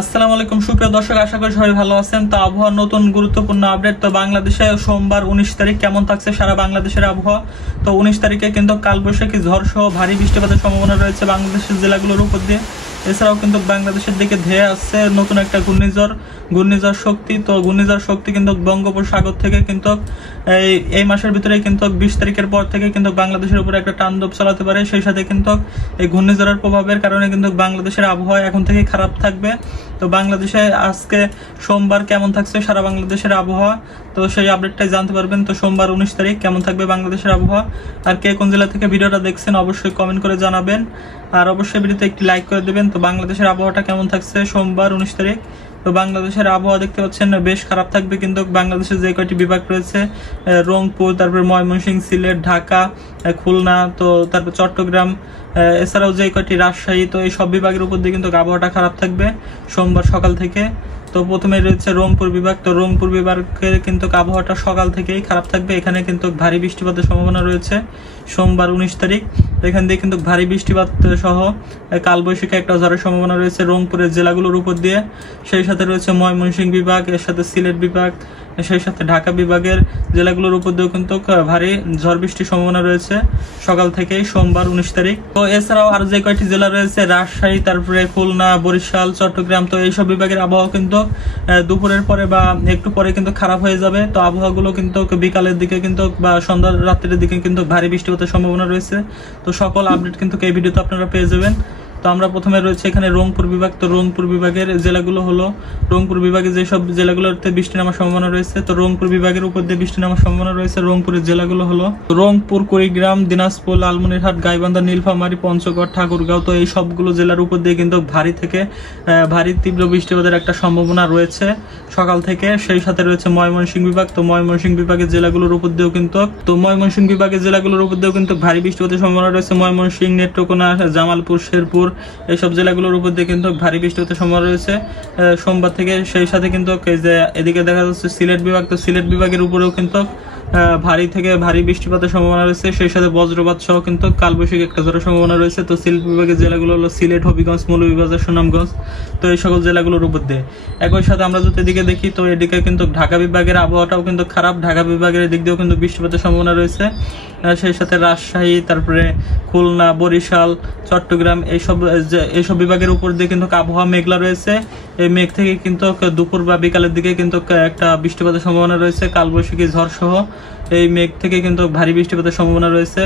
আসসালামু আলাইকুম সুপ্রিয় দর্শক, আশা করি সবাই ভালো আছেন। তো আবহাওয়ার নতুন গুরুত্বপূর্ণ আপডেট। তো বাংলাদেশে সোমবার 19 তারিখ কেমন থাকছে সারা বাংলাদেশের আবহাওয়া। তো 19 তারিখে কিন্তু কালবৈশাখী ঝড় সহ ভারী বৃষ্টিপাতের সম্ভাবনা রয়েছে বাংলাদেশের জেলাগুলোর উপর দিয়ে। এছাড়াও কিন্তু বাংলাদেশের দিকে ধেয়ে আসছে নতুন একটা ঘূর্ণিঝড় শক্তি। তো ঘূর্ণিঝড় শক্তি কিন্তু বঙ্গোপসাগর থেকে কিন্তু এই মাসের ভিতরে কিন্তু 20 তারিখের পর থেকে কিন্তু বাংলাদেশের উপরে একটা তাণ্ডব চালাতে পারে। সেই সাথে কিন্তু এই ঘূর্ণিঝড়ের প্রভাবের কারণে কিন্তু বাংলাদেশের আবহাওয়া এখন থেকে খারাপ থাকবে। তো বাংলাদেশে আজকে সোমবার কেমন থাকছে সারা বাংলাদেশের আবহাওয়া, তো সেই আপডেটটাই জানতে পারবেন। তো সোমবার 19 তারিখ কেমন থাকবে বাংলাদেশের আবহাওয়া, আর কে কোন জেলা থেকে ভিডিওটা দেখছেন অবশ্যই কমেন্ট করে জানাবেন, আর অবশ্যই ভিডিওতে একটি লাইক করে দেবেন। তো বাংলাদেশের আবহাওয়াটা কেমন থাকছে সোমবার 19 তারিখ। তো বাংলাদেশের আবহাওয়া দেখতে পাচ্ছেন বেশ খারাপ থাকবে, কিন্তু বাংলাদেশের যে কয়টি বিভাগ রয়েছে রংপুর, তারপর ময়মনসিংহ, সিলেট, ঢাকা, খুলনা, তো তারপর চট্টগ্রাম, এছাড়াও যে কয়টি রাজশাহী, তো এই সব বিভাগের উপর দিয়ে কিন্তু আবহাওয়াটা খারাপ থাকবে সোমবার সকাল থেকে। তো প্রথমে রয়েছে রংপুর বিভাগ। তো রংপুর বিভাগের কিন্তু আবহাওয়াটা সকাল থেকেই খারাপ থাকবে। এখানে কিন্তু ভারী বৃষ্টিপাতের সম্ভাবনা রয়েছে সোমবার 19 তারিখ। এখান দিয়ে কিন্তু ভারী বৃষ্টিপাত সহ কালবৈশাখী একটা ঝড়ের সম্ভাবনা রয়েছে রংপুরের জেলাগুলোর উপর দিয়ে। সেই সাথে রয়েছে ময়মনসিংহ বিভাগ, এর সাথে সিলেট বিভাগ, সেই সাথে ঢাকা বিভাগের জেলাগুলোর উপর দিয়েও কিন্তু ভারী ঝড় বৃষ্টির সম্ভাবনা রয়েছে সকাল থেকেই সোমবার 19 তারিখ। তো এছাড়াও আরো যে কয়টি জেলা রয়েছে রাজশাহী, তারপরে খুলনা, বরিশাল, চট্টগ্রাম, তো এইসব বিভাগের আবহাওয়া কিন্তু দুপুরের পরে বা একটু পরে কিন্তু খারাপ হয়ে যাবে। তো আবহাওয়াগুলো কিন্তু বিকালের দিকে কিন্তু বা সন্ধ্যা রাত্রের দিকে কিন্তু ভারী বৃষ্টিপাতের সম্ভাবনা রয়েছে। তো সকল আপডেট কিন্তু এই ভিডিওতে আপনারা পেয়ে যাবেন। তো আমরা প্রথমে রয়েছে এখানে রংপুর বিভাগ। তো রংপুর বিভাগের জেলাগুলো হলো, রংপুর বিভাগে যেসব জেলাগুলোতে বৃষ্টি নামার সম্ভাবনা রয়েছে, তো রংপুর বিভাগের উপর দিয়ে বৃষ্টি নামার সম্ভাবনা রয়েছে। রংপুরের জেলাগুলো হলো রংপুর, কুড়িগ্রাম, দিনাজপুর, লালমনিরহাট, গাইবান্ধা, নীলফামারী, পঞ্চগড়, ঠাকুরগাঁও। তো এই সবগুলো জেলার উপর দিয়ে কিন্তু ভারী থেকে ভারী তীব্র বৃষ্টিপাতের একটা সম্ভাবনা রয়েছে সকাল থেকে। সেই সাথে রয়েছে ময়মনসিংহ বিভাগ। তো ময়মনসিংহ বিভাগের জেলাগুলোর উপর দিয়েও কিন্তু ভারী বৃষ্টিপাতের সম্ভাবনা রয়েছে। ময়মনসিংহ, নেত্রকোনা, জামালপুর, শেরপুর, এইসব জেলাগুলোর উপর দিয়ে কিন্তু ভারী বৃষ্টিপাতের সম্ভাবনা রয়েছে সোমবার থেকে। সেই সাথে কিন্তু এদিকে দেখা যাচ্ছে সিলেট বিভাগ। তো সিলেট বিভাগের উপরেও কিন্তু ভারী থেকে ভারী বৃষ্টিপাতের সম্ভাবনা রয়েছে। সেই সাথে বজ্রপাত সহ কিন্তু কালবৈশাখী একটা ঝড়ের সম্ভাবনা রয়েছে। তো সিলেট বিভাগের জেলাগুলো হলো সিলেট, হবিগঞ্জ, মৌলভীবাজার, সুনামগঞ্জ, তো এই সকল জেলাগুলোর উপর দিয়ে। একই সাথে আমরা যদি এদিকে দেখি, তো এদিকে কিন্তু ঢাকা বিভাগের আবহাওয়াটাও কিন্তু খারাপ। ঢাকা বিভাগের দিক দিয়েও কিন্তু বৃষ্টিপাতের সম্ভাবনা রয়েছে। সেই সাথে রাজশাহী, তারপরে খুলনা, বরিশাল, চট্টগ্রাম, এইসব বিভাগের উপর দিয়ে কিন্তু আবহাওয়া মেঘলা রয়েছে। এই মেঘ থেকে কিন্তু দুপুর বা বিকালের দিকে কিন্তু একটা বৃষ্টিপাতের সম্ভাবনা রয়েছে কালবৈশাখী ঝড় সহ। এই মেঘ থেকে কিন্তু ভারী বৃষ্টিপাতের সম্ভাবনা রয়েছে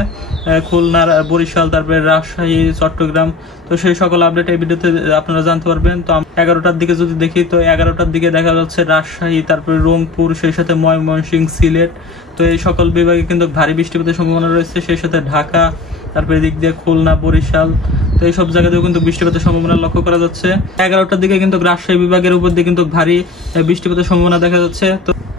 খুলনা, বরিশাল, তারপরে রাজশাহী, চট্টগ্রাম। তো সেই সকল আপডেট এই ভিডিওতে আপনারা জানতে পারবেন। তো 11টার দিকে যদি দেখি, তো 11টার দিকে দেখা যাচ্ছে রাজশাহী, তারপরে রংপুর, সেই সাথে ময়মনসিংহ, সিলেট, তো এই সকল বিভাগে কিন্তু ভারী বৃষ্টিপাতের সম্ভাবনা রয়েছে। সেই সাথে ঢাকা, তারপরে দিক দিয়ে খুলনা, বরিশাল, তো এইসব জায়গাতেও কিন্তু বৃষ্টিপাতের সম্ভাবনা লক্ষ্য করা যাচ্ছে। 11টার দিকে কিন্তু রাজশাহী বিভাগের উপর দিয়ে কিন্তু ভারী বৃষ্টিপাতের সম্ভাবনা দেখা যাচ্ছে।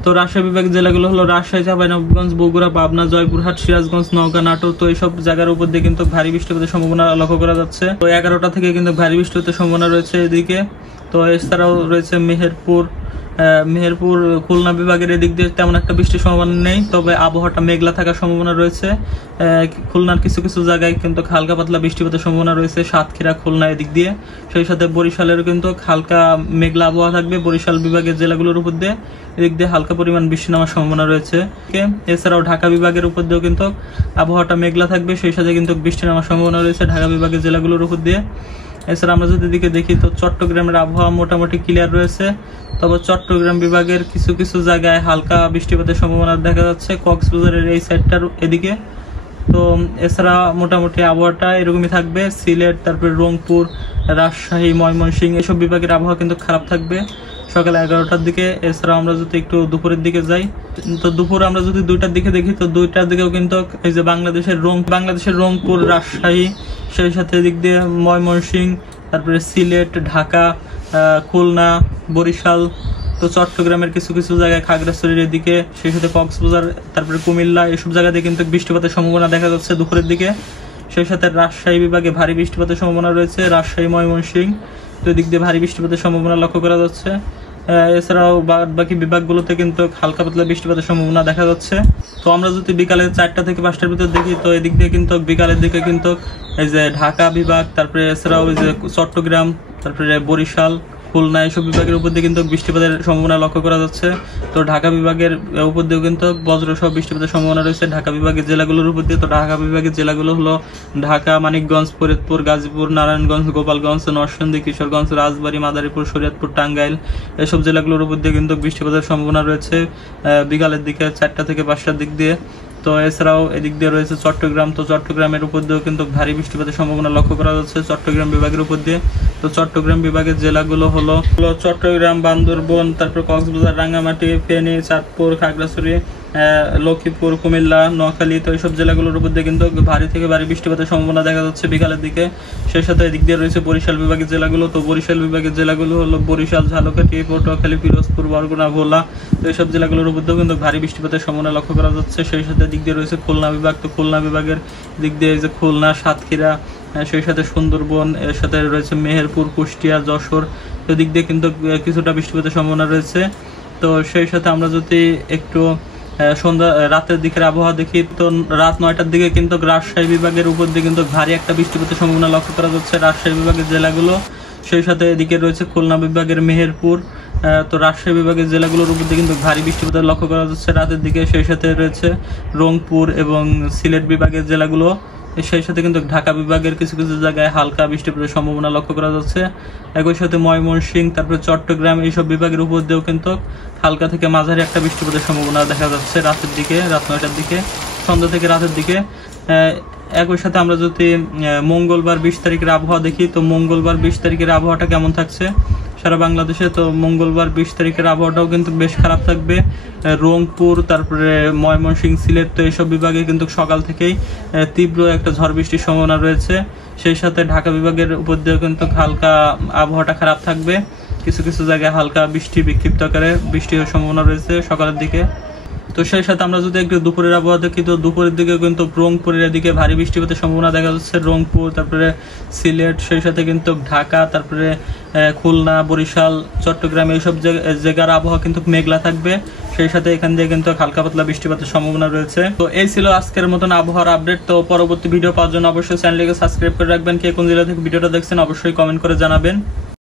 তো রাজশাহী বিভাগের জেলাগুলো হলো রাজশাহী, চাঁপাইনবাবগঞ্জ, বগুড়া, পাবনা, জয়পুরহাট, সিরাজগঞ্জ, নওগাঁ, নাটোর, তো এইসব জায়গার উপর দিয়ে কিন্তু ভারী বৃষ্টিপাতের সম্ভাবনা লক্ষ্য করা যাচ্ছে। তো 11টা থেকে কিন্তু ভারী বৃষ্টিপাতের সম্ভাবনা রয়েছে এদিকে। তো এছাড়াও রয়েছে মেহেরপুর, খুলনা বিভাগের এদিক দিয়ে তেমন একটা বৃষ্টির সম্ভাবনা নেই, তবে আবহাওয়াটা মেঘলা থাকার সম্ভাবনা রয়েছে। খুলনার কিছু কিছু জায়গায় কিন্তু হালকা পাতলা বৃষ্টিপাতের সম্ভাবনা রয়েছে, সাতক্ষীরা, খুলনা এদিক দিয়ে। সেই সাথে বরিশালের কিন্তু হালকা মেঘলা আবহাওয়া থাকবে বরিশাল বিভাগের জেলাগুলোর উপর দিয়ে। এদিক দিয়ে হালকা পরিমাণ বৃষ্টি নামার সম্ভাবনা রয়েছে। এছাড়াও ঢাকা বিভাগের উপর দিয়েও কিন্তু আবহাওয়াটা মেঘলা থাকবে, সেই সাথে কিন্তু বৃষ্টি নামার সম্ভাবনা রয়েছে ঢাকা বিভাগের জেলাগুলোর উপর দিয়ে। এছাড়া আমরা যদি দিকে দেখি, তো চট্টগ্রামের আবহাওয়া মোটামুটি ক্লিয়ার রয়েছে, তবে চট্টগ্রাম বিভাগের কিছু কিছু জায়গায় হালকা বৃষ্টিপাতের সম্ভাবনা দেখা যাচ্ছে কক্সবাজারের এই সাইডটার এদিকে। তো এছাড়া মোটামুটি আবহাওয়াটা এরকমই থাকবে সিলেট, তারপরে রংপুর, রাজশাহী, ময়মনসিংহ, এসব বিভাগের আবহাওয়া কিন্তু খারাপ থাকবে সকাল 11টার দিকে। এছাড়াও আমরা যদি একটু দুপুরের দিকে যাই, তো দুপুর আমরা যদি 2টার দিকে দেখি, তো 2টার দিকেও কিন্তু এই যে বাংলাদেশের রংপুর, রাজশাহী, সেই সাথে এদিক দিয়ে ময়মনসিংহ, তারপরে সিলেট, ঢাকা, খুলনা, বরিশাল, তো চট্টগ্রামের কিছু কিছু জায়গায় খাগড়াছড়ির এদিকে, সেই সাথে কক্সবাজার, তারপরে কুমিল্লা, এসব জায়গাতে কিন্তু বৃষ্টিপাতের সম্ভাবনা দেখা যাচ্ছে দুপুরের দিকে। সেই সাথে রাজশাহী বিভাগে ভারী বৃষ্টিপাতের সম্ভাবনা রয়েছে, রাজশাহী, ময়মনসিংহ, তো এদিক দিয়ে ভারী বৃষ্টিপাতের সম্ভাবনা লক্ষ্য করা যাচ্ছে। এছাড়াও বাকি বিভাগগুলোতে কিন্তু হালকা পাতলা বৃষ্টিপাতের সম্ভাবনা দেখা যাচ্ছে। তো আমরা যদি বিকালে 4টা থেকে 5টার ভিতর দেখি, তো এদিক দিয়ে কিন্তু বিকালের দিকে কিন্তু এই যে ঢাকা বিভাগ, তারপরে এছাড়াও এই যে চট্টগ্রাম, তারপরে বরিশাল, খুলনা এইসব বিভাগের উপর দিয়ে কিন্তু বৃষ্টিপাতের সম্ভাবনা লক্ষ্য করা যাচ্ছে। তো ঢাকা বিভাগের উপর দিয়েও কিন্তু বজ্রসহ বৃষ্টিপাতের সম্ভাবনা রয়েছে ঢাকা বিভাগের জেলাগুলোর উপর দিয়ে। তো ঢাকা বিভাগের জেলাগুলো হলো ঢাকা, মানিকগঞ্জ, ফরিদপুর, গাজীপুর, নারায়ণগঞ্জ, গোপালগঞ্জ, নরসিংদী, কিশোরগঞ্জ, রাজবাড়ী, মাদারীপুর, শরীয়তপুর, টাঙ্গাইল এসব জেলাগুলোর উপর দিয়ে কিন্তু বৃষ্টিপাতের সম্ভাবনা রয়েছে বিকালের দিকে 4টা থেকে 5টার দিক দিয়ে। তো এছাড়াও এদিক দিয়ে রয়েছে চট্টগ্রাম। তো চট্টগ্রামের উপর দিয়েও কিন্তু ভারী বৃষ্টিপাতের সম্ভাবনা লক্ষ্য করা যাচ্ছে চট্টগ্রাম বিভাগের উপর দিয়ে। তো চট্টগ্রাম বিভাগের জেলাগুলো হলো চট্টগ্রাম, বান্দরবন, তারপর কক্সবাজার, রাঙ্গামাটি, ফেনী, চাঁদপুর, খাগড়াছড়ি, লক্ষ্মীপুর, কুমিল্লা, নোয়াখালী। তো এইসব জেলাগুলোর উপর দিয়ে কিন্তু ভারী থেকে ভারী বৃষ্টিপাতের সম্ভাবনা দেখা যাচ্ছে বিকালের দিকে। সেই সাথে এদিক দিয়ে রয়েছে বরিশাল বিভাগের জেলাগুলো। তো বরিশাল বিভাগের জেলাগুলো হলো বরিশাল, ঝালকাঠি, পটুয়াখালী, পিরোজপুর, বরগুনা, ভোলা। তো এইসব জেলাগুলোর উপর দিয়েও কিন্তু ভারী বৃষ্টিপাতের সম্ভাবনা লক্ষ্য করা যাচ্ছে। সেই সাথে দিক দিয়ে রয়েছে খুলনা বিভাগ। তো খুলনা বিভাগের দিক দিয়ে যে খুলনা, সাতক্ষীরা, সেই সাথে সুন্দরবন, এর সাথে রয়েছে মেহেরপুর, কুষ্টিয়া, যশোর। তো দিক দিয়ে কিন্তু কিছুটা বৃষ্টিপাতের সম্ভাবনা রয়েছে। তো সেই সাথে আমরা যদি একটু সন্ধ্যা রাতের দিকের আবহাওয়া দেখি, তো রাত 9টার দিকে কিন্তু রাজশাহী বিভাগের উপর দিয়ে কিন্তু ভারী একটা বৃষ্টিপাতের সম্ভাবনা লক্ষ্য করা যাচ্ছে রাজশাহী বিভাগের জেলাগুলো। সেই সাথে এদিকে রয়েছে খুলনা বিভাগের মেহেরপুর। তো রাজশাহী বিভাগের জেলাগুলোর উপর দিয়ে কিন্তু ভারী বৃষ্টিপাতের লক্ষ্য করা যাচ্ছে রাতের দিকে। সেই সাথে রয়েছে রংপুর এবং সিলেট বিভাগের জেলাগুলো। সেই সাথে কিন্তু ঢাকা বিভাগের কিছু কিছু জায়গায় হালকা বৃষ্টিপাতের সম্ভাবনা লক্ষ্য করা যাচ্ছে। একই সাথে ময়মনসিংহ, তারপরে চট্টগ্রাম এইসব বিভাগের উপর দিয়েও কিন্তু হালকা থেকে মাঝারি একটা বৃষ্টিপাতের সম্ভাবনা দেখা যাচ্ছে রাতের দিকে, রাত 9টার দিকে, সন্ধ্যা থেকে রাতের দিকে। একই সাথে আমরা যদি মঙ্গলবার 20 তারিখের আবহাওয়া দেখি, তো মঙ্গলবার 20 তারিখের আবহাওয়াটা কেমন থাকছে সারা বাংলাদেশে। তো মঙ্গলবার 20 তারিখের আবহাওয়াটাও কিন্তু বেশ খারাপ থাকবে। রংপুর, তারপরে ময়মনসিংহ, সিলেট, তো এইসব বিভাগে কিন্তু সকাল থেকেই তীব্র একটা ঝড় বৃষ্টির সম্ভাবনা রয়েছে। সেই সাথে ঢাকা বিভাগের উপর দিয়েও কিন্তু হালকা আবহাওয়াটা খারাপ থাকবে। কিছু কিছু জায়গায় হালকা বৃষ্টি, বিক্ষিপ্ত আকারে বৃষ্টির সম্ভাবনা রয়েছে সকালের দিকে। তো সেই সাথে আমরা যদি একটু দুপুরের আবহাওয়া দেখি, তো দুপুরের দিকে কিন্তু রংপুরের এদিকে ভারী বৃষ্টিপাতের সম্ভাবনা দেখা যাচ্ছে। রংপুর, তারপরে সিলেট, সেই সাথে কিন্তু ঢাকা, তারপরে খুলনা, বরিশাল, চট্টগ্রাম এইসব জায়গার আবহাওয়া কিন্তু মেঘলা থাকবে। সেই সাথে এখান দিয়ে কিন্তু হালকা পাতলা বৃষ্টিপাতের সম্ভাবনা রয়েছে। তো এই ছিল আজকের মতন আবহাওয়ার আপডেট। তো পরবর্তী ভিডিও পাওয়ার জন্য অবশ্যই চ্যানেলটিকে সাবস্ক্রাইব করে রাখবেন। কে কোন জেলা থেকে ভিডিওটা দেখছেন অবশ্যই কমেন্ট করে জানাবেন।